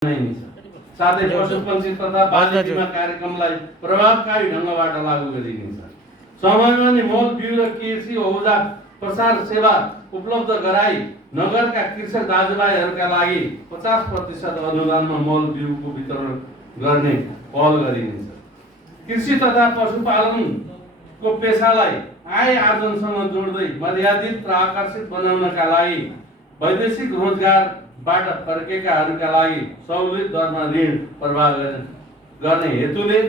बनाइनेछ। साथै पशुपक्षी तथा बाली बिमा कार्यक्रमलाई प्रभावकारी ढङ्गबाट लागू गरिनेछ। समयमा नै मल बिउ र कृषि औजार प्रसार सेवा उपलब्ध गराई नगरका कृषक दाजुभाइहरूका लागि 50% अनुदानमा मल बिउको वितरण गर्ने पहल गरिनेछ। कृषि तथा पशुपालनको पेशालाई आय आर्जनसँग जोड्दै मर्यादित र आकर्षित बनाउनका लागि वैदेशिक रोजगारबाट फर्केकाहरूका लागि सहुलियत दरमा ऋण प्रवाह गर्ने हेतुले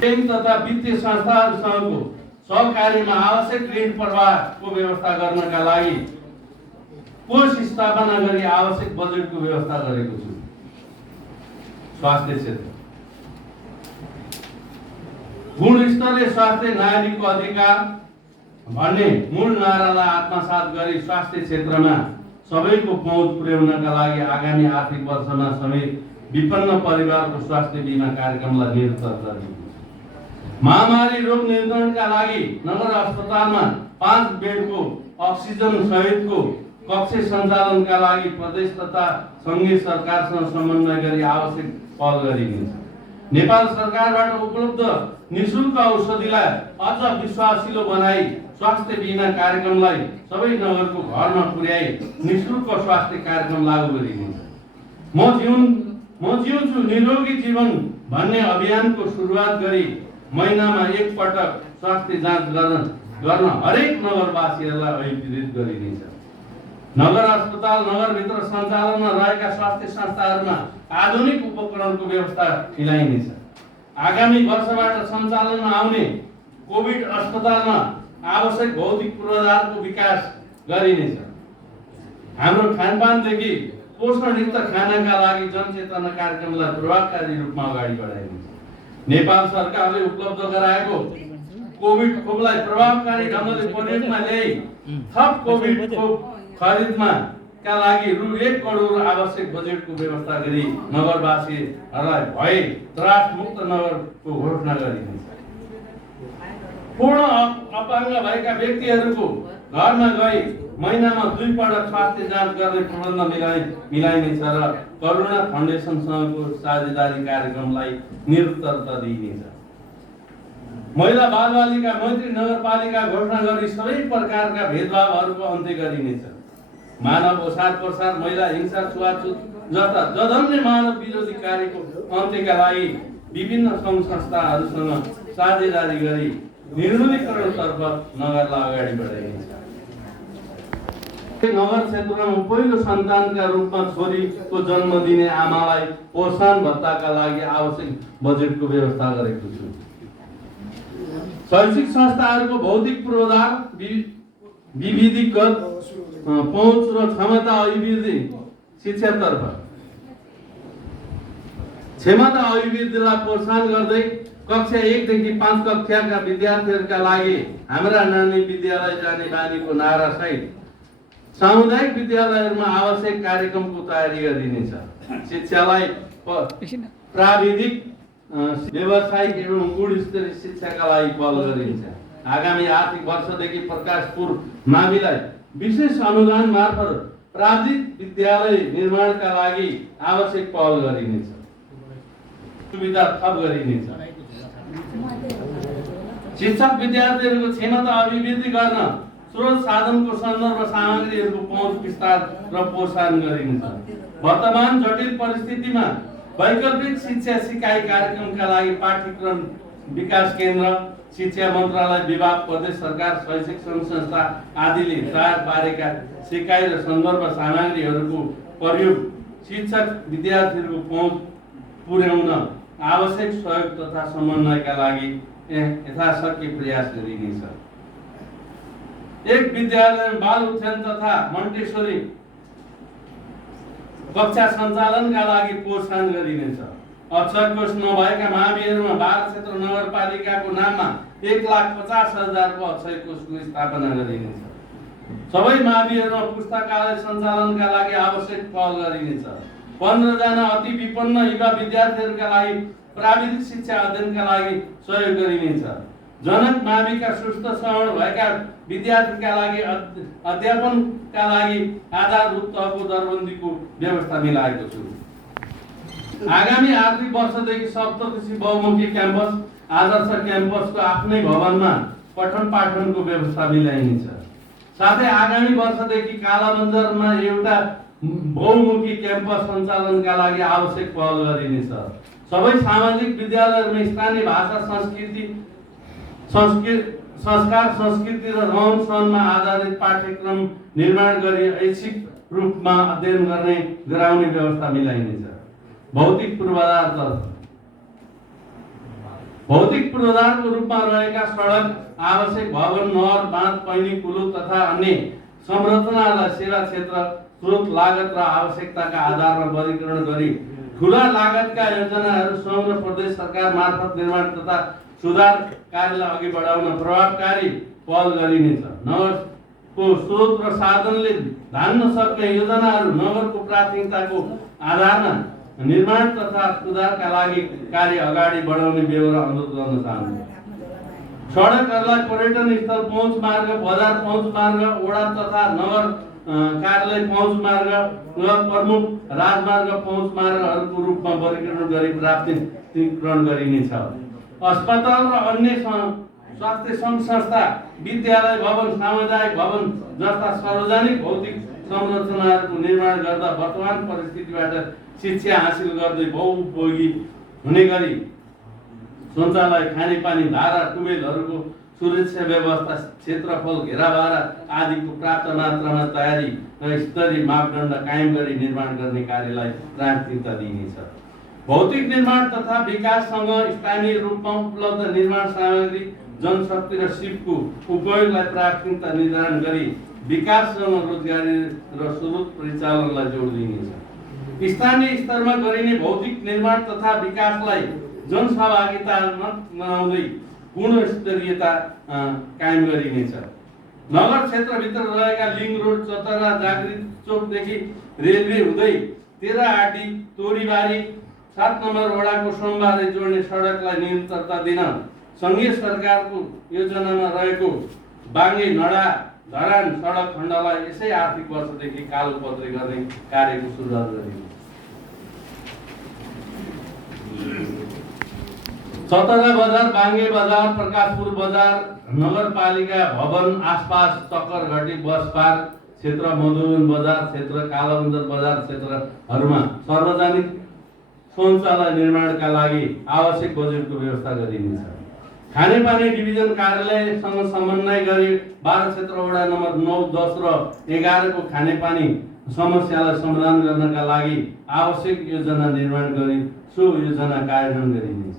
बैंक तथा वित्तीय संस्थाहरूसँगको सहकार्यमा आवश्यक ऋण प्रवाहको व्यवस्था गर्नका लागि कोष स्थापना गरी आवश्यक बजेटको व्यवस्था गरेको छु। स्वास्थ्य क्षेत्र गुणस्तरीय स्वास्थ्य नागरिकको अधिकार भन्ने मूल नारालाई आत्मसात गरी स्वास्थ्य क्षेत्रमा सबैको पहुँच पुर्याउनका लागि आगामी आर्थिक वर्षमा समेत विपन्न परिवारको स्वास्थ्य बिमा कार्यक्रमलाई निरन्तर गरिन्छ। महामारी रोग नियन्त्रणका लागि नगर अस्पतालमा 5 बेडको अक्सिजन सहितको कक्ष सञ्चालनका लागि प्रदेश तथा सङ्घीय सरकारसँग समन्वय गरी आवश्यक पहल गरिनेछ। नेपाल सरकारबाट उपलब्ध निःशुल्क औषधिलाई अझ विश्वासिलो बनाई स्वास्थ्य बिमा कार्यक्रमलाई सबै नगरको घरमा पुर्याई निःशुल्क स्वास्थ्य कार्यक्रम लागू गरिनेछ। म जिउँछु निरोगी जीवन भन्ने अभियानको सुरुवात गरी महिनामा एक पटक स्वास्थ्य जाँच गर्न हरेक नगरवासीहरूलाई अभिप्रेरित गरिनेछ। नगर अस्पताल नगरभित्र सञ्चालनमा रहेका स्वास्थ्य संस्थाहरूमा आधुनिक उपकरणको व्यवस्था मिलाइनेछ। आगामी वर्षबाट सञ्चालनमा आउने कोभिड अस्पतालमा आवश्यक भौतिक पूर्वाधारको विकास गरिनेछ। हाम्रो खानपानदेखि पोषणयुक्त खानाका लागि जनचेतना कार्यक्रमलाई प्रभावकारी रूपमा अगाडि बढाइनेछ। नेपाल सरकारले उपलब्ध गराएको कोभिड खोपलाई प्रभावकारी ढङ्गले प्रयोगमा ल्याई थप कोभिड खोप खरिदमा का लागि रु 1 करोड आवश्यक बजेटको व्यवस्था गरी नगरवासीहरूलाई भए त्रास मुक्त नगरको घोषणा गरिनेछ। पूर्ण अपाङ्ग भएका व्यक्तिहरूको घरमा गई महिनामा 2 पटक स्वास्थ्य जाँच गर्ने प्रबन्ध मिलाइनेछ र करुणा फाउन्डेसनसँगको साझेदारी कार्यक्रमलाई निरन्तरता दिइनेछ। महिला बालबालिका मैत्री नगरपालिका घोषणा गरी सबै प्रकारका भेदभावहरूको अन्त्य गरिनेछ। मानव ओसार प्रसार महिला हिंसा छुवाछुत जस्ता जघन्य मानव विरोधी कार्यको अन्त्यका लागि विभिन्न सङ्घ संस्थाहरूसँग साझेदारी गरी निर्मूलीकरणतर्फ नगरलाई अगाडि बढाइनेछ। नगर क्षेत्रमा पहिलो सन्तानका रूपमा छोरीको जन्म दिने आमालाई पोषण भत्ताका लागि आवश्यक बजेटको व्यवस्था गरेको छु। शैक्षिक संस्थाहरूको भौतिक पूर्वाधार विविधिगत पहुँच र क्षमता अभिवृद्धि क्षमता अभिवृद्धिलाई प्रोत्साहन गर्दै कक्षा 1 देखि 5 कक्षाका विद्यार्थीहरूका लागि हाम्रा नानी विद्यालय जाने बानीको नारा सहित सामुदायिक विद्यालयहरूमा आवश्यक कार्यक्रमको तयारी गरिनेछ। शिक्षालाई प्राविधिक व्यावसायिक एवं गुणस्तरीय शिक्षाका लागि पहल गरिन्छ। आगामी आर्थिक वर्षदेखि प्रकाशपुर माविलाई विशेष अनुदान मार्फत प्राविधिक विद्यालय निर्माणका लागि आवश्यक पहल गरिनेछ। सुविधा थप गरिनेछ। शिक्षक विद्यार्थीहरूको क्षमता अभिवृद्धि गर्न स्रोत साधनको सन्दर्भ सामग्रीहरूको पहुँच विस्तार र प्रोत्साहन गरिनेछ। वर्तमान जटिल परिस्थितिमा वैकल्पिक शिक्षा सिकाइ कार्यक्रमका लागि पाठ्यक्रम विकास केन्द्र शिक्षा मन्त्रालय विभाग प्रदेश सरकार शैक्षिक सङ्घ संस्था आदिले तयार पारेका सिकाइ र सन्दर्भ सामग्रीहरूको प्रयोग शिक्षक विद्यार्थीहरूको पहुँच पुर्याउन आवश्यक सहयोग तथा समन्वयका लागि यथाशक्य प्रयास गरिनेछ। एक विद्यालय बाल उत्थान तथा मन्टेश्वरी कक्षा सञ्चालनका लागि प्रोत्साहन गरिनेछ। अक्षर कोष नभएका माविहरूमा 12 क्षेत्र नगरपालिकाको नाममा 1,50,000 को अक्षय कोषको स्थापना गरिनेछ। सबै माविहरूमा पुस्तकालय सञ्चालनका लागि आवश्यक पहल गरिनेछ। 15 जना अति विपन्न युवा विद्यार्थीहरूका लागि प्राविधिक शिक्षा अध्ययनका लागि सहयोग गरिनेछ। जनक माविका सुस्त श्रवण भएका विद्यार्थीका लागि अध्यापनका लागि आधारभूत तहको दरबन्दीको व्यवस्था मिलाएको छु। आगामी आर्थिक वर्षदेखि सप्तकोशी बहुमुखी क्याम्पस आदर्श क्याम्पसको आफ्नै भवनमा पठन पाठनको व्यवस्था मिलाइनेछ। साथै आगामी वर्षदेखि कालाबन्जरमा एउटा बहुमुखी क्याम्पस सञ्चालनका लागि आवश्यक पहल गरिनेछ। सबै सामाजिक विद्यालयहरूमा स्थानीय भाषा संस्कार संस्कृति र रहन सहनमा आधारित पाठ्यक्रम निर्माण गरी ऐच्छिक रूपमा अध्ययन गराउने व्यवस्था मिलाइनेछ। भौतिक पूर्वाधारको रूपमा रहेका सडक, आवश्यक भवन, नहर, बाँध, पैनी, पुल तथा अन्य संरचनालाई सेवा क्षेत्र, स्रोत, लागत र आवश्यकताका आधारमा वर्गीकरण गरी ठूला लागतका योजनाहरू सङ्घ र प्रदेश सरकार मार्फत निर्माण तथा सुधार कार्यलाई अघि बढाउन प्रभावकारी पहल गरिनेछ। नगरको स्रोत र साधनले धान्न सक्ने योजनाहरू नगरको प्राथमिकताको आधारमा निर्माण तथा सुधारका लागि कार्य अगाडि बढाउने बेहोरा अनुरोध गर्न चाहन्छु। सडकहरूलाई पर्यटन स्थल पहुँच मार्ग, बजार पहुँच मार्ग, वडा तथा नगर कार्यालय पहुँच मार्ग र प्रमुख राजमार्ग पहुँच मार्गहरूको रूपमा वर्गीकरण गरी प्राप्तिकरण गरिनेछ। अस्पताल र अन्य स्वास्थ्य सङ्घ संस्था, विद्यालय भवन, सामुदायिक भवन जस्ता सार्वजनिक भौतिक संरचनाहरूको निर्माण गर्दा वर्तमान परिस्थितिबाट शिक्षा हासिल गर्दै बहुउपयोगी हुने गरी शौचालय, खानेपानी, धारा, ट्युबवेलहरूको सुरक्षा व्यवस्था, क्षेत्रफल, घेराबारा आदिको प्राप्त मात्रामा तयारी र स्तरीय मापदण्ड कायम गरी निर्माण गर्ने कार्यलाई प्राथमिकता दिइनेछ। भौतिक निर्माण तथा विकाससँग स्थानीय रूपमा उपलब्ध निर्माण सामग्री, जनशक्ति र सिपको उपयोगलाई प्राथमिकता निर्धारण गरी विकाससँग रोजगारी र स्रोत परिचालनलाई जोड दिइनेछ। स्थानीय स्तरमा गरिने भौतिक निर्माण तथा विकासलाई जनसहभागिता बनाउँदै गुणस्तरीयता कायम गरिनेछ। नगर क्षेत्रभित्र रहेका लिङ्क रोड, चतरा, जागृत चोकदेखि रेलवे हुँदै तेह्रआटी, तोरीबारी, 7 नम्बर वडाको सोमबारे जोड्ने सडकलाई निरन्तरता दिन सङ्घीय सरकारको योजनामा रहेको बाङ्गे नडा धरान सडक खण्डलाई यसै आर्थिक वर्षदेखि कालोपत्री गर्ने कार्यको सुरुवात गरियो। चतरा बजार, बाङ्गे बजार, प्रकाशपुर बजार, नगरपालिका भवन आसपास चक्करघटी बस पार्क क्षेत्र, मधुबन बजार क्षेत्र, कालाबन्जर बजार क्षेत्रहरूमा सार्वजनिक शौचालय निर्माणका लागि आवश्यक बजेटको व्यवस्था गरिनेछ। खानेपानी डिभिजन कार्यालयसँग समन्वय गरी 12 क्षेत्र वडा नम्बर 9, 10 र 11 को खानेपानी समस्यालाई समाधान गर्नका लागि आवश्यक योजना निर्माण गरी सो योजना कार्यान्वयन गरिनेछ।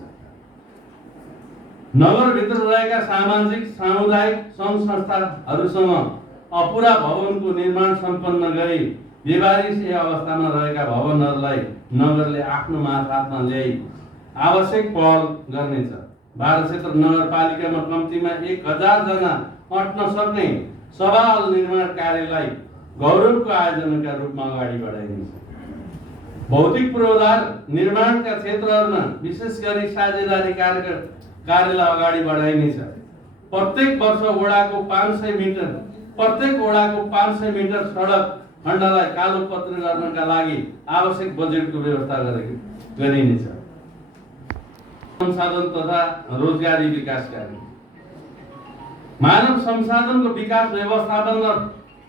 नगरभित्र रहेका सामाजिक सामुदायिक सङ्घ संस्थाहरूसँग अपुरा भवनको निर्माण सम्पन्न गरी बेवारिस अवस्थामा रहेका भवनहरूलाई नगरले आफ्नो मातहतमा ल्याई आवश्यक पहल गर्नेछ। 12 क्षेत्र नगरपालिकामा कम्तीमा 1000 जना अट्न सक्ने सभा हल निर्माण कार्यलाई गौरवको आयोजनाका रूपमा अगाडि बढाइनेछ। भौतिक पूर्वाधार निर्माणका क्षेत्रहरूमा विशेष गरी साझेदारी कार्यलाई अगाडि बढाइनेछ। प्रत्येक वडाको 500 मिटर सडक खण्डलाई कालोपत्री गर्नका लागि आवश्यक बजेटको व्यवस्था गरिनेछ। संसाधन तथा रोजगारी विकास कार्य, मानव संसाधनको विकास व्यवस्थापन र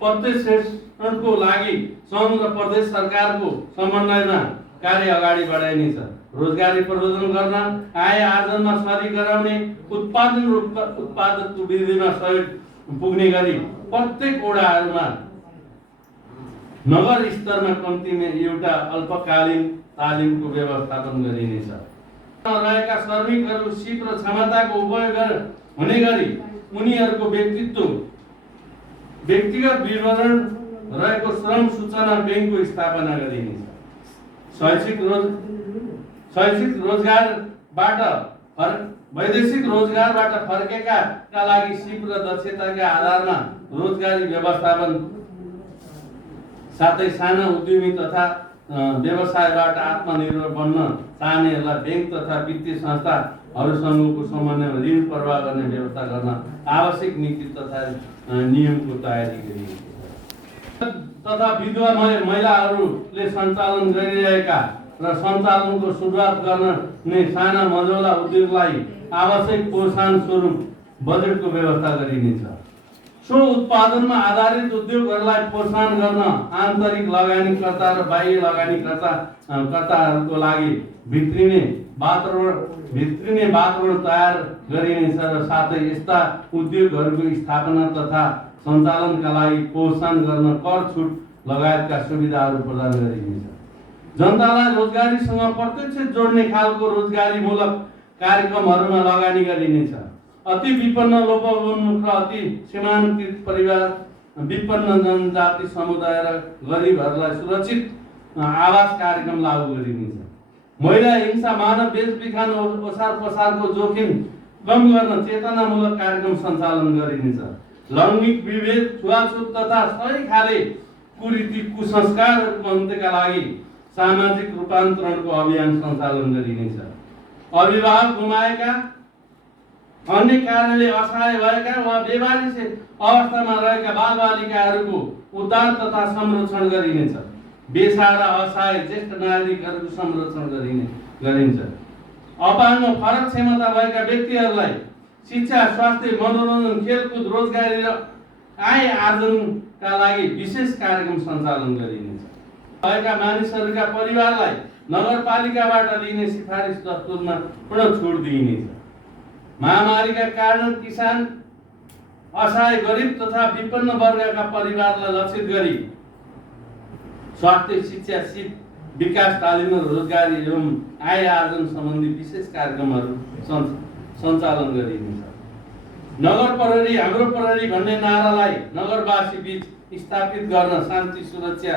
प्रत्यक्षको लागि सङ्घ र प्रदेश सरकारको समन्वयमा कार्य अगाडि बढाइनेछ। रोजगारी प्रवर्धन गर्न, आय आर्जनमा सहयोग गराउने, उत्पादक वृद्धिमा सहयोग पुग्ने गरी प्रत्येक वडाहरूमा नगर स्तरमा कम्तीमा एउटा अल्पकालीन तालिमको व्यवस्थापन गरिनेछ। रहेका श्रमिकहरू सिप र क्षमताको उपयोग हुने गरी उनीहरूको व्यक्तिगत विवरण रहेको श्रम सूचना ब्याङ्कको स्थापना गरिनेछ। वैदेशिक रोजगारबाट फर्केकाका लागि सिप र दक्षताका आधारमा रोजगारी व्यवस्थापन साथै साना उद्यमी तथा व्यवसायबाट आत्मनिर्भर बन्न चाहनेहरूलाई ब्याङ्क तथा वित्तीय संस्था हरूसँगको समन्वयमा ऋण प्रवाह गर्ने व्यवस्था गर्न आवश्यक नीति तथा नियमको तयारी गरिएको छ। तथा विधवा महिलाहरूले सञ्चालन गरिरहेका र सञ्चालनको सुरुवात गर्ने साना मझौला उद्योगलाई आवश्यक प्रोत्साहन स्वरूप बजेटको व्यवस्था गरिनेछ। सो उत्पादनमा आधारित उद्योगहरूलाई प्रोत्साहन गर्न आन्तरिक लगानीकर्ता र बाह्य लगानीकर्ताहरूको लागि भित्रिने वातावरण तयार गरिनेछ र साथै यस्ता उद्योगहरूको स्थापना तथा सञ्चालनका लागि प्रोत्साहन गर्न कर छुट लगायतका सुविधाहरू प्रदान गरिनेछ। जनतालाई रोजगारीसँग प्रत्यक्ष जोड्ने खालको रोजगारीमूलक कार्यक्रमहरूमा लगानी गरिनेछ। अति विपन्न लोपोन्मुख र अति सीमान्तकृत परिवार, विपन्न जनजाति समुदाय र गरिबहरूलाई सुरक्षित आवास कार्यक्रम लागू गरिनेछ। महिला हिंसा, मानव बेचबिखन, ओसार पसारको जोखिम कम गर्न चेतनामूलक कार्यक्रम सञ्चालन गरिनेछ। लैङ्गिक विभेद, छुवाछुत तथा सही खाले कुरीति कुसंस्कारहरूको अन्त्यका लागि सामाजिक रूपान्तरणको अभियान सञ्चालन गरिनेछ। अभिभावक गुमाएका, अन्य कारणले असहाय भएका वा बेवारिस अवस्थामा रहेका बालबालिकाहरूको उद्धार तथा संरक्षण गरिनेछ। बेसा र असहाय ज्येष्ठ नागरिकहरूको संरक्षण गरिन्छ। अपाङ्ग, फरक क्षमता भएका व्यक्तिहरूलाई शिक्षा, स्वास्थ्य, मनोरञ्जन, खेलकुद, रोजगारी र आय आर्जनका लागि विशेष कार्यक्रम सञ्चालन गरिनेछ। भएका मानिसहरूका परिवारलाई नगरपालिकाबाट दिइने सिफारिस दस्तुरमा पूर्ण छुट दिइनेछ। महामारीका कारण किसान, असहाय, गरिब तथा विपन्न वर्गका परिवारलाई लक्षित गरी स्वास्थ्य, शिक्षा, विकास, तालिम र रोजगारी एवं आय आर्जन सम्बन्धी विशेष कार्यक्रमहरू सञ्चालन गरिनेछ। नगर प्रहरी हाम्रो प्रहरी भन्ने नारालाई नगरवासी बीच स्थापित गर्न शान्ति, सुरक्षा,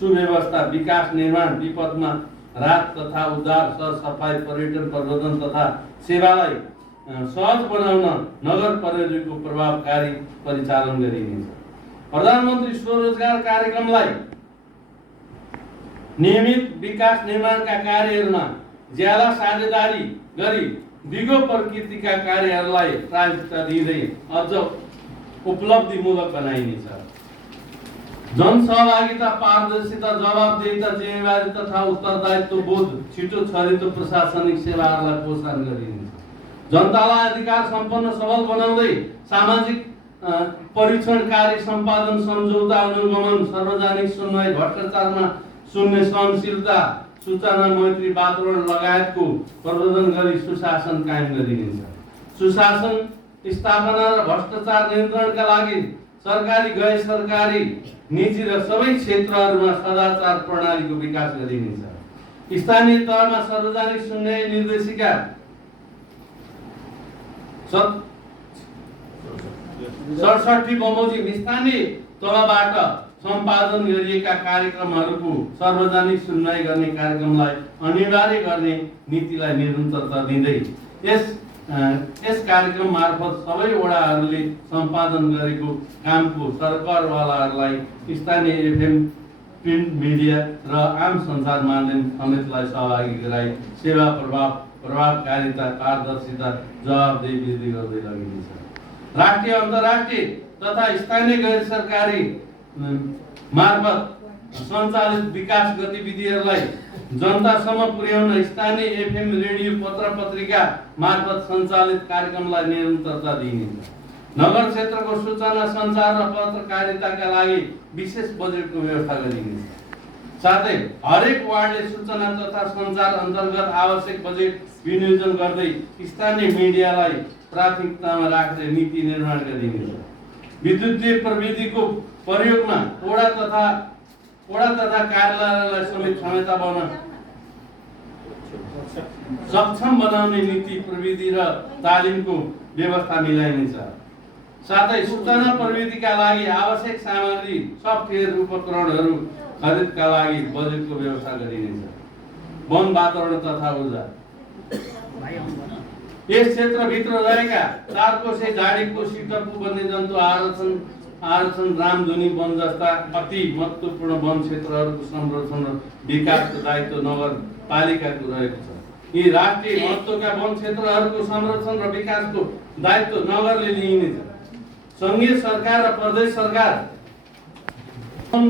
सुव्यवस्था, विकास, निर्माण, विपदमा राहत तथा उद्धार, सरसफाई, पर्यटन प्रबन्धन तथा सेवालाई सहज बनाउन नगर प्रहरीको प्रभावकारी परिचालन गरिनेछ। प्रधानमन्त्री स्वरोजगार कार्यक्रमलाई नियमित विकास निर्माणका कार्यहरूमा ज्यादा साझेदारी गरी दिगो प्रकृतिका कार्यहरूलाई प्राथमिकता दिँदै अझ उपलब्धिमूलक बनाइनेछ। जनसहभागिता, पारदर्शिता, जवाबदेहिता, जिम्मेवारी तथा उत्तरदायित्व बोध, छिटो छरितो प्रशासनिक सेवाहरूलाई प्रोत्साहन गरिनेछ। जनतालाई अधिकार सम्पन्न सबल बनाउँदै सामाजिक परीक्षण कार्य सम्पादन, सम्झौता अनुगमन, सार्वजनिक सुनवाई, भ्रष्टाचारमा शून्य सहनशीलता, सूचना मैत्री वातावरण लगायतको प्रवर्धन गरी सुशासन कायम गरिनेछ। सुशासन स्थापना र भ्रष्टाचार नियन्त्रणका लागि सरकारी, गैर सरकारी, निजी र सबै क्षेत्रहरूमा सदाचार प्रणालीको विकास गरिनेछ। स्थानीय तहमा सार्वजनिक सुनवाई निर्देशिका 67 बमोजिम स्थानीय तहबाट सम्पादन गरिएका कार्यक्रमहरूको सार्वजनिक सुनवाई गर्ने कार्यक्रमलाई अनिवार्य गर्ने नीतिलाई निरन्तरता दिँदै यस कार्यक्रम मार्फत सबै वडाहरूले सम्पादन गरेको कामको सरकारवालाहरूलाई स्थानीय एफएम, प्रिन्ट मिडिया र आम सञ्चार माध्यम समेतलाई सहभागी गराई सेवा प्रभावकारिता, पारदर्शिता, जवाबदेही वृद्धि गर्दै लगिनेछ। राष्ट्रिय, अन्तर्राष्ट्रिय तथा स्थानीय गैर सरकारी मार्फत सञ्चालित विकास गतिविधिहरूलाई जनतासम्म पुर्याउन स्थानीय एफएम, रेडियो, पत्र पत्रिका मार्फत सञ्चालित कार्यक्रमलाई निरन्तरता दिइनेछ। नगर क्षेत्रको सूचना, सञ्चार र पत्रकारिताका लागि विशेष बजेटको व्यवस्था गरिनेछ। साथै हरेक वार्डले सूचना तथा सञ्चार अन्तर्गत आवश्यक बजेट विनियोजन गर्दै स्थानीय मिडियालाई प्राथमिकतामा राख्दै नीति निर्माण गरिनेछ। विद्युतीय प्रविधिको प्रयोगमा वडा तथा कार्यालयलाई समेत क्षमता सक्षम बनाउने नीति, प्रविधि र तालिमको व्यवस्था मिलाइनेछ। साथै सूचना प्रविधिका लागि आवश्यक सामग्री, सफ्टवेयर उपकरणहरू खरिदका लागि बजेटको व्यवस्था गरिनेछ। वन, वातावरण तथा ऊर्जा यस क्षेत्रभित्र रहेका तारकोसे, झाडीकोशी, टप्पु, वन्यजन्तु आरक्षण, रामधुनी वन जस्ता अति महत्त्वपूर्ण वन क्षेत्रहरूको संरक्षण र विकासको दायित्व नगरपालिकाको रहेको छ। यी राष्ट्रिय महत्त्वका वन क्षेत्रहरूको संरक्षण र विकासको दायित्व नगरले लिइनेछ। सङ्घीय सरकार र प्रदेश सरकार वन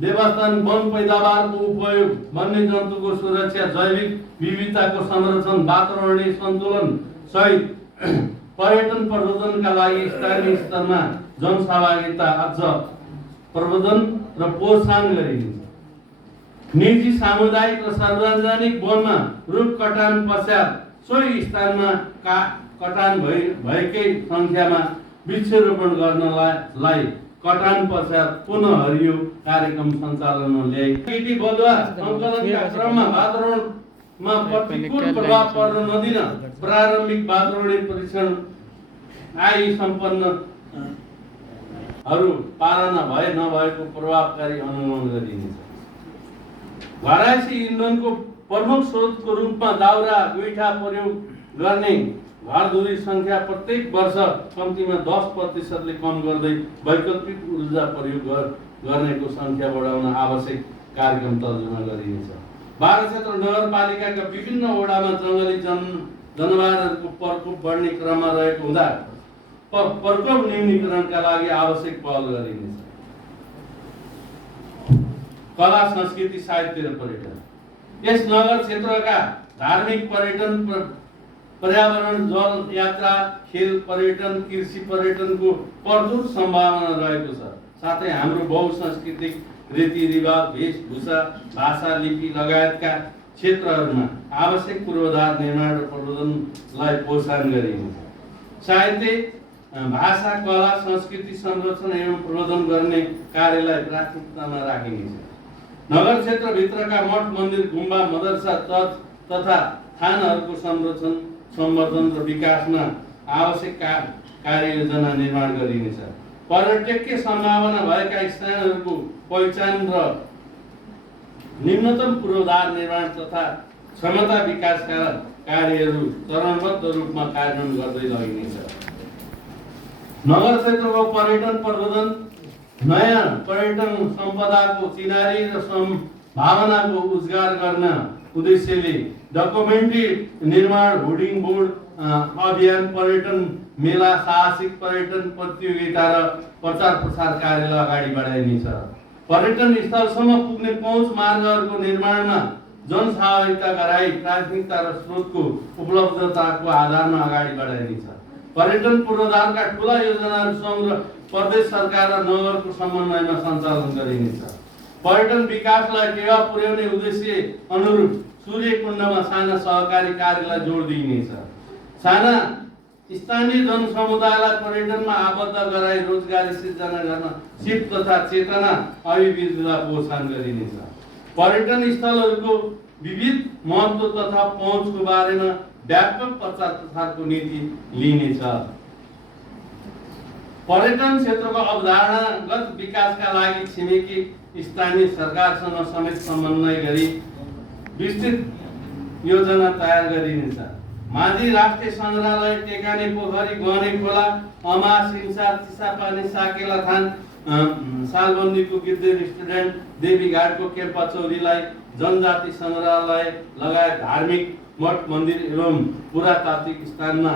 व्यवस्थापन, वन पैदावारको उपयोग, वन्यजन्तुको सुरक्षा, जैविक विविधताको संरक्षण, वातावरणीय सन्तुलन सहित पर्यटन प्रबन्धनका लागि स्थानीय स्तरमा जनसहभागिता अझ प्रबन्धन र प्रोत्साहन गरिनेछ। निजी, सामुदायिक र सार्वजनिक वनमा रुख कटान पश्चात सोही स्थानमा कटान भएकै सङ्ख्यामा वृक्षारोपण गर्नलाई कटान पश्चात पुनः हरियो कार्यक्रम सञ्चालनमा ल्याई केटी बलुवा सङ्कलनका क्रममा वातावरणमा प्रतिकूल प्रभाव पर्न नदिन प्रारम्भिक वातावरणीय परीक्षण आइ सम्पन्नहरू पालना भए नभएको प्रभावकारी अनुमान गरिनेछ। घरायसी इन्धनको प्रमुख स्रोतको रूपमा दाउरा गोइठा प्रयोग गर्ने घरधुरी सङ्ख्या प्रत्येक वर्ष कम्तीमा 10% कम गर्दै वैकल्पिक ऊर्जा प्रयोग गर्नेको सङ्ख्या बढाउन आवश्यक कार्यक्रम तर्जुमा गरिनेछ। बारा क्षेत्र नगरपालिकाका विभिन्न वडामा जङ्गली जनावरहरूको प्रकोप बढ्ने क्रममा रहेको हुँदा प्रकोप न्यूनीकरणका लागि आवश्यक पहल गरिनेछ। कला, संस्कृति, साहित्य र पर्यटन। यस नगर क्षेत्रका धार्मिक, पर्यटन, पर्यावरण, जल यात्रा, खेल पर्यटन, कृषि पर्यटनको प्रचुर सम्भावना रहेको छ। साथै हाम्रो बहुसांस्कृतिक रीतिरिवाज, वेशभूषा, भाषा, लिपि लगायतका क्षेत्रहरूमा आवश्यक पूर्वाधार निर्माण र प्रबन्धनलाई प्रोत्साहन गरिनेछ। साहित्य, भाषा, कला, संस्कृति संरक्षण एवं प्रबन्धन गर्ने कार्यलाई प्राथमिकतामा राखिनेछ। नगर क्षेत्रभित्रका मठ, मन्दिर, गुम्बा, मदरसा, चर्च तथा थानहरूको संरक्षण, सम्वर्धन र विकासमा आवश्यक कार्ययोजना निर्माण गरिनेछ। पर्यटकीय सम्भावना भएका स्थानहरूको पहिचान र न्यूनतम पूर्वाधार निर्माण तथा क्षमता विकासका कार्यहरू चरणबद्ध रूपमा कार्यान्वयन गर्दै लगिनेछ। नगर क्षेत्रको पर्यटन प्रबन्धन, नयाँ पर्यटन सम्पदाको चिनारी र सम्भावनाको उजागर गर्न उद्देश्यले डकुमेन्ट्री निर्माण, होर्डिङ बोर्ड अभियान, पर्यटन मेला, साहसिक पर्यटन प्रतियोगिता र प्रचार प्रसार कार्यलाई अगाडि बढाइनेछ। पर्यटन स्थलसम्म पुग्ने पहुँच मार्गहरूको निर्माणमा जनसहभागिता गराई प्राथमिकता र स्रोतको उपलब्धताको आधारमा अगाडि बढाइनेछ। पर्यटन पूर्वाधारका ठुला योजनाहरू सङ्घ र प्रदेश सरकार र नगरको समन्वयमा सञ्चालन गरिनेछ। पर्यटन विकासलाई टेवा पुर्याउने उद्देश्य अनुरूप सूर्यकुण्डमा साना सहकारी कार्यलाई जोड दिइनेछ। साना स्थानीय जनसमुदायलाई पर्यटनमा आबद्ध गराई रोजगारी सिर्जना गर्न सिप तथा चेतना अभिवृद्धिलाई प्रोत्साहन गरिनेछ। पर्यटन स्थलहरूको विविध महत्त्व तथा पहुँचको बारेमा व्यापक प्रचार प्रसारको नीति लिइनेछ। पर्यटन क्षेत्रको अवधारणागत विकासका लागि छिमेकी स्थानीय सरकारसँग समेत समन्वय गरी विस्तृत योजना तयार गरिनेछ। माझी राष्ट्रिय सङ्ग्रहालय, टेकाने पोखरी, गहने खोला, अमा, सिमसार, चिसापानी, साकेला थान, सालबन्दीको गिद्दे रेस्टुरेन्ट, देवीघाटको केल्पा चौरीलाई जनजाति सङ्ग्रहालय लगायत धार्मिक मठ, मन्दिर एवं पुरातात्विक स्थानमा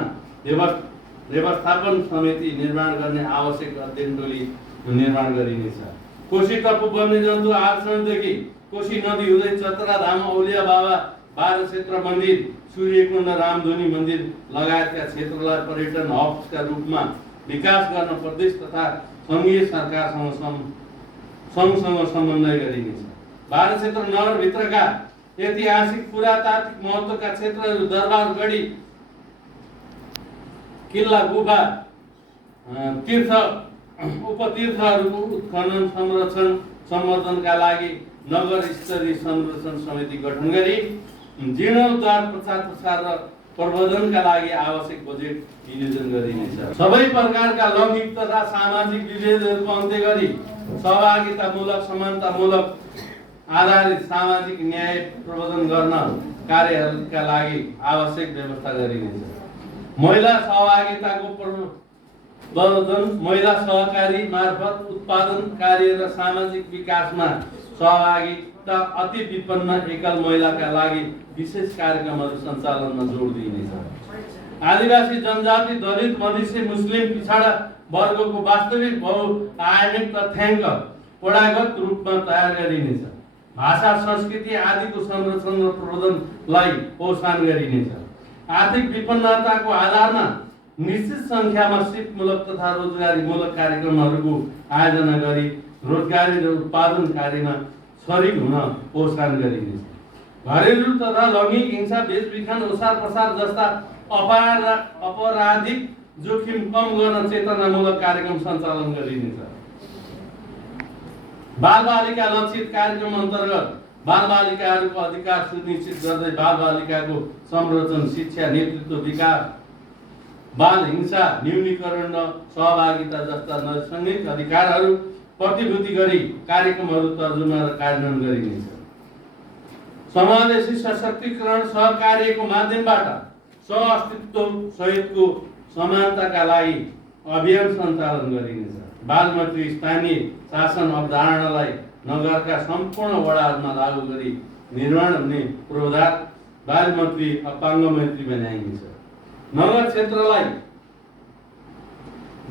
व्यवस्थापन समिति निर्माण गर्ने आवश्यक अध्ययन टोली निर्माण गरिनेछ। कोशी टप्पु वन्यजन्तु आरक्षणदेखि कोशी नदी हुँदै चतराधाम, औलिया बाबा, बारा क्षेत्र मन्दिर, सूर्यकुण्ड, रामधुनी मन्दिर लगायतका क्षेत्रलाई पर्यटन हबका रूपमा विकास गर्न प्रदेश तथा सङ्घीय सरकारसँग समन्वय गरिनेछ। बारा क्षेत्र नगरभित्रका ऐतिहासिक पुरातात्विक महत्त्वका क्षेत्रहरू दरबार गढी, किल्ला, गुफा, उपतीर्थहरूको उत्खनन, संरक्षण, सम्वर्धनका लागि नगर स्तरीय संरक्षण समिति गठन गरी जीर्णोद्धार, प्रचार प्रसार र प्रबन्धनका लागि आवश्यक बजेट विनियोजन गरिनेछ। सबै प्रकारका लैङ्गिक तथा सामाजिक विभेदहरूको अन्त्य गरी सहभागितामूलक, समानतामूलक आधारित सामाजिक न्याय प्रबन्धन गर्न कार्यहरूका लागि आवश्यक व्यवस्था गरिनेछ। महिला सहभागिताको वर्धन, महिला सहकारी मार्फत उत्पादन कार्य र सामाजिक विकासमा सहभागिता, अति विपन्न एकल महिलाका लागि विशेष कार्यक्रमहरू सञ्चालनमा जोड दिइनेछ। आदिवासी जनजाति, दलित, मधेसी, मुस्लिम, पिछाडा वर्गको वास्तविक बहुआयामिक तथ्याङ्क प्रणागत रूपमा तयार गरिनेछ। भाषा, संस्कृति आदिको संरक्षण र प्रवर्धनलाई प्रोत्साहन गरिनेछ। आर्थिक विपन्नताको आधारमा निश्चित सङ्ख्यामा सिपमूलक तथा रोजगारीमूलक कार्यक्रमहरूको आयोजना गरी रोजगारी र उत्पादन कार्यमा शरीक हुन प्रोत्साहन गरिनेछ। घरेलु तथा लैङ्गिक हिंसा, बेचबिखन, ओसार पसार जस्ता अपराधिक जोखिम कम गर्न चेतनामूलक कार्यक्रम सञ्चालन गरिनेछ। बालबालिका लक्षित कार्यक्रम अन्तर्गत बालबालिकाहरूको अधिकार सुनिश्चित गर्दै बालबालिकाको संरक्षण, शिक्षा, नेतृत्व, विकास, बाल हिंसा न्यूनीकरण र सहभागिता जस्ता नैसर्गिक अधिकारहरू प्रतिभूति गरी कार्यक्रमहरू तर्जुमा र कार्यान्वयन गरिनेछ। समावेशी सशक्तिकरण सहकार्यको माध्यमबाट सहअस्तित्व सहितको समानताका लागि अभियान सञ्चालन गरिनेछ। बालमैत्री स्थानीय शासन अवधारणालाई नगरका सम्पूर्ण वडाहरूमा लागू गरी निर्माण हुने पूर्वाधार बालमैत्री अपाङ्ग मैत्री बनाइनेछ। नगर क्षेत्रलाई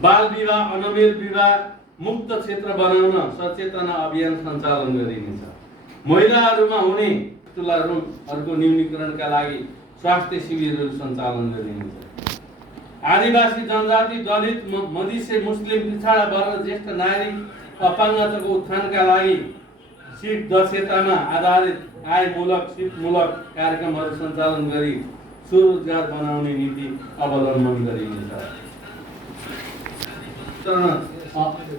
बाल विवाह, अनमेल विवाह मुक्त क्षेत्र बनाउन सचेतना अभियान सञ्चालन गरिनेछ। महिलाहरूमा हुने तुलाहरूको न्यूनीकरणका लागि स्वास्थ्य शिविरहरू सञ्चालन गरिनेछ। आदिवासी जनजाति, दलित, मधेसी, मुस्लिम, पिछाडा वर्ग, ज्येष्ठ नागरिक अपाङ्गताको उत्थानका लागि सिप दक्षतामा आधारित आयमूलक, सिपमूलक कार्यक्रमहरू सञ्चालन गरी स्वरोजगार बनाउने नीति अवलम्बन गरिनेछ।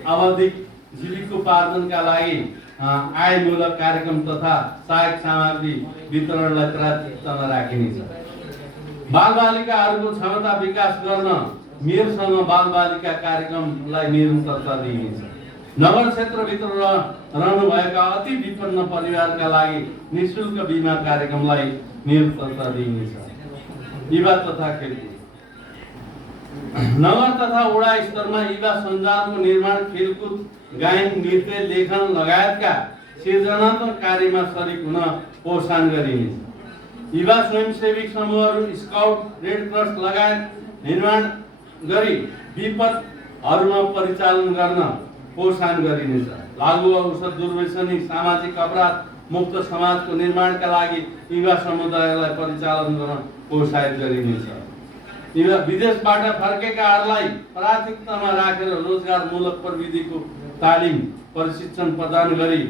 आवधिक जीविकोपार्जनका लागि आयमूलक कार्यक्रम तथा सहायक सामग्री वितरणलाई प्राथमिकतामा राखिनेछ। बालबालिकाहरूको क्षमता विकास गर्न मेरसँग बालबालिका कार्यक्रमलाई निरन्तरता दिइनेछ। नगर क्षेत्रभित्र रहनुभएका अति विपन्न परिवारका लागि निःशुल्क बिमा कार्यक्रमलाई निरन्तरता दिइनेछ। युवा तथा खेलकुद, नगर तथा वडा स्तरमा युवा सञ्जालको निर्माण, खेलकुद, गायन, नृत्य, लेखन लगायतका सृजनात्मक कार्यमा शरीक हुन प्रोत्साहन गरिनेछ। युवा स्वयंसेवी समूहहरू, स्काउट, रेड क्रस लगायत निर्माण गरी विपदहरूमा परिचालन गर्न प्रोत्साहन गरिनेछ। लागु औषध, दुर्व्यसनी, सामाजिक अपराध मुक्त समाजको निर्माणका लागि युवा समुदायलाई परिचालन गर्न प्रोत्साहित गरिनेछ। युवा विदेशबाट फर्केकाहरूलाई प्राथमिकतामा राखेर रोजगारमूलक प्रविधिको तालिम प्रशिक्षण प्रदान गरी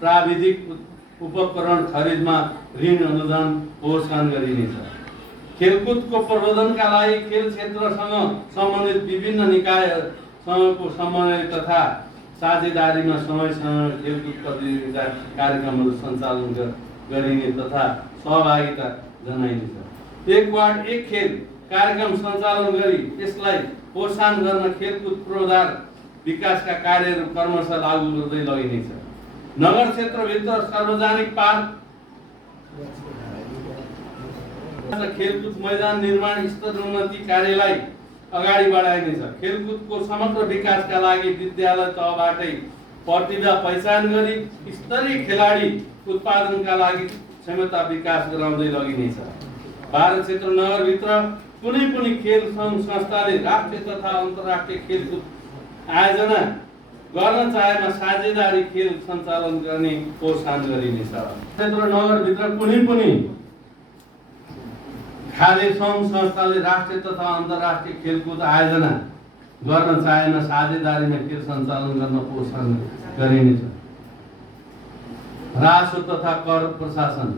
प्राविधिक उपकरण खरिदमा ऋण अनुदान प्रोत्साहन गरिनेछ। खेलकुदको प्रवर्धनका लागि खेल क्षेत्रसँग सम्बन्धित विभिन्न निकायसँगको समन्वय तथा साझेदारीमा समयसँग खेलकुद प्रतियोगिता कार्यक्रमहरू सञ्चालन गरिने तथा सहभागिता जनाइनेछ। एक वार्ड एक खेल कार्यक्रम सञ्चालन गरी यसलाई प्रोत्साहन गर्न खेलकुद पूर्वाधार विकासका कार्यहरू क्रमशः लागू गर्दै लगिनेछ। नगर क्षेत्रभित्र सार्वजनिक पार्क, खेलकुद मैदान निर्माण, स्तरोन्नति कार्यलाई अगाडि बढाइनेछ। खेलकुदको समग्र विकासका लागि विद्यालय तहबाटै प्रतिभा पहिचान गरी स्तरीय खेलाडी उत्पादनका लागि क्षमता विकास गराउँदै लगिनेछ। भारत क्षेत्र नगरभित्र कुनै पनि खेल सङ्घ संस्थाले राष्ट्रिय तथा अन्तर्राष्ट्रिय खेलकुद आयोजना गर्न चाहेमा साझेदारी खेल सञ्चालन गर्ने प्रोत्साहन गरिनेछ। क्षेत्र नगरभित्र कुनै पनि खाले सङ्घ संस्थाले राष्ट्रिय तथा अन्तर्राष्ट्रिय खेलकुद आयोजना गर्न चाहेमा साझेदारीमा खेल सञ्चालन गर्न प्रोत्साहन गरिनेछ। राजस्व तथा कर प्रशासन,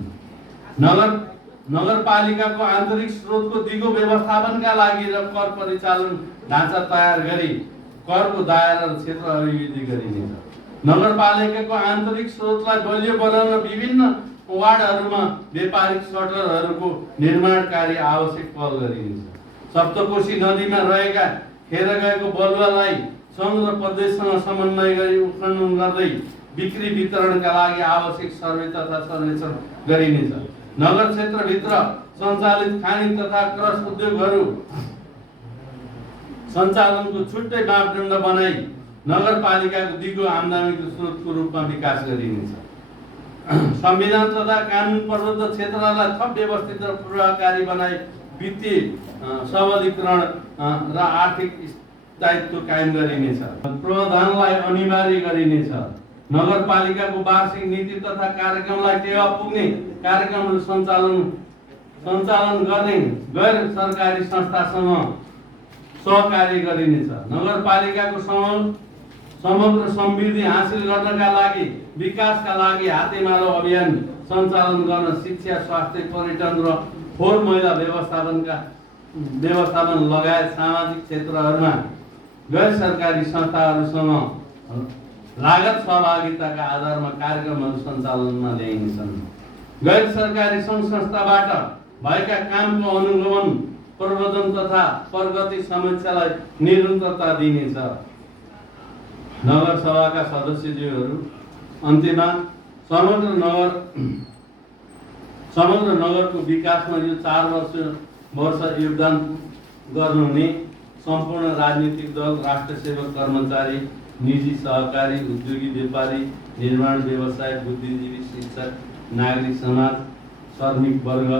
नगरपालिकाको आन्तरिक स्रोतको दिगो व्यवस्थापनका लागि र कर परिचालन ढाँचा तयार गरी करको दायरा र क्षेत्र अभिवृद्धि गरिनेछ। नगरपालिकाको आन्तरिक स्रोतलाई बलियो बनाउन विभिन्न वार्डहरूमा व्यापारिक सटरहरूको निर्माण कार्य आवश्यक पहल गरिनेछ। सप्तकोशी नदीमा रहेका खेर गएको बलुवालाई सङ्घ र प्रदेशसँग समन्वय गरी उत्खनन गर्दै बिक्री वितरणका लागि आवश्यक सर्वे तथा सर्वेक्षण गरिनेछ। नगर क्षेत्रभित्र सञ्चालित खानी तथा क्रस उद्योगहरू सञ्चालनको छुट्टै मापदण्ड बनाई नगरपालिकाको दिगो आम्दानीको स्रोतको रूपमा विकास गरिनेछ। संविधान तथा कानुन प्रदत्त क्षेत्रलाई थप व्यवस्थित र प्रभावकारी बनाई वित्तीय सबलीकरण र आर्थिक स्थायित्व कायम गरिनेछ। प्रावधानलाई अनिवार्य गरिनेछ। नगरपालिकाको वार्षिक नीति तथा कार्यक्रमलाई टेवा पुग्ने कार्यक्रमहरू सञ्चालन गर्ने गैर सरकारी संस्थासँग सहकार्य गरिनेछ। नगरपालिकाको समग्र समृद्धि हासिल गर्नका लागि विकासका लागि हातेमालो अभियान सञ्चालन गर्न शिक्षा, स्वास्थ्य, पर्यटन र फोहोर मैला व्यवस्थापन लगायत सामाजिक क्षेत्रहरूमा गैर सरकारी संस्थाहरूसँग लागत सहभागिताका आधारमा कार्यक्रमहरू सञ्चालनमा ल्याइनेछन्। गैर सरकारी सङ्घ संस्थाबाट भएका कामको अनुगमन, प्रबन्धन तथा प्रगति समीक्षालाई निरन्तरता दिइनेछ। नगरसभाका सदस्यज्यूहरू, अन्त्यमा समग्र नगरको विकासमा यो 4 वर्ष योगदान गर्नुहुने सम्पूर्ण राजनीतिक दल, राष्ट्र सेवक, कर्मचारी, निजी सहकारी, उद्योगी, व्यापारी, निर्माण व्यवसाय, बुद्धिजीवी, शिक्षक, नागरिक समाज, श्रमिक वर्ग